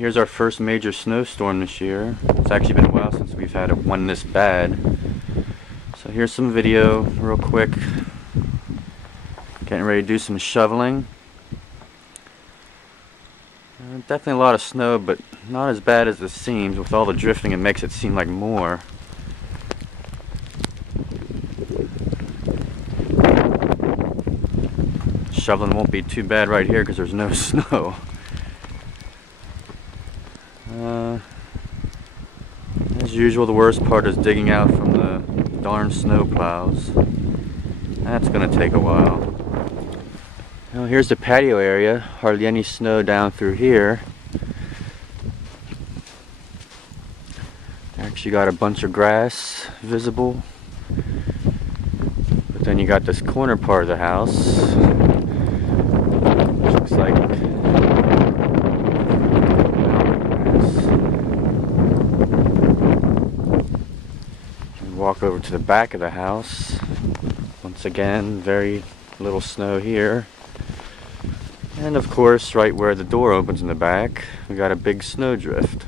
Here's our first major snowstorm this year. It's actually been a while since we've had one this bad. So here's some video real quick. Getting ready to do some shoveling. Definitely a lot of snow, but not as bad as it seems. With all the drifting, it makes it seem like more. Shoveling won't be too bad right here because there's no snow. As usual, the worst part is digging out from the darn snow plows. That's gonna take a while. Now here's the patio area. Hardly any snow down through here. Actually got a bunch of grass visible. But then you got this corner part of the house. Which looks like walk over to the back of the house. Once again, very little snow here. And of course, right where the door opens in the back, we got a big snowdrift.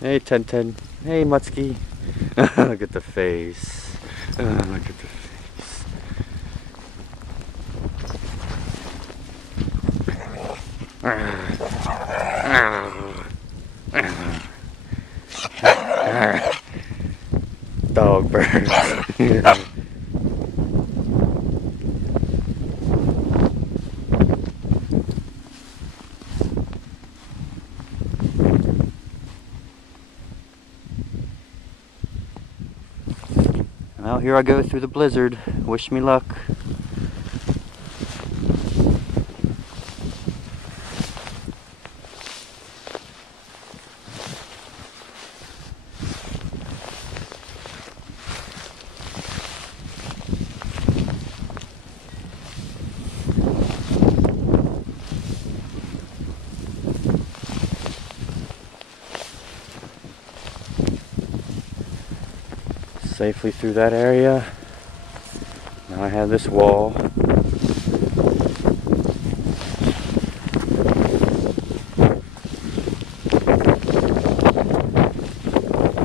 Hey, Ten. Hey, Mutsky. Look at the face. Look at the face. Dog bird. Well, here I go through the blizzard. Wish me luck. Safely through that area. Now I have this wall.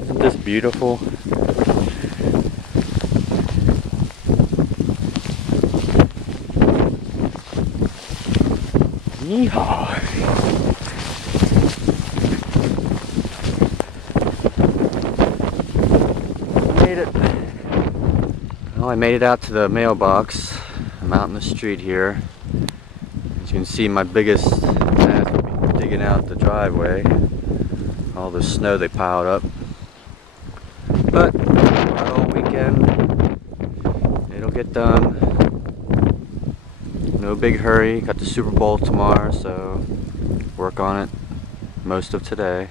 Isn't this beautiful? Yeehaw! Well, I made it out to the mailbox. I'm out in the street here. As you can see, my biggest task will be digging out the driveway. All the snow they piled up. But not all weekend. It'll get done. No big hurry. Got the Super Bowl tomorrow, so work on it most of today.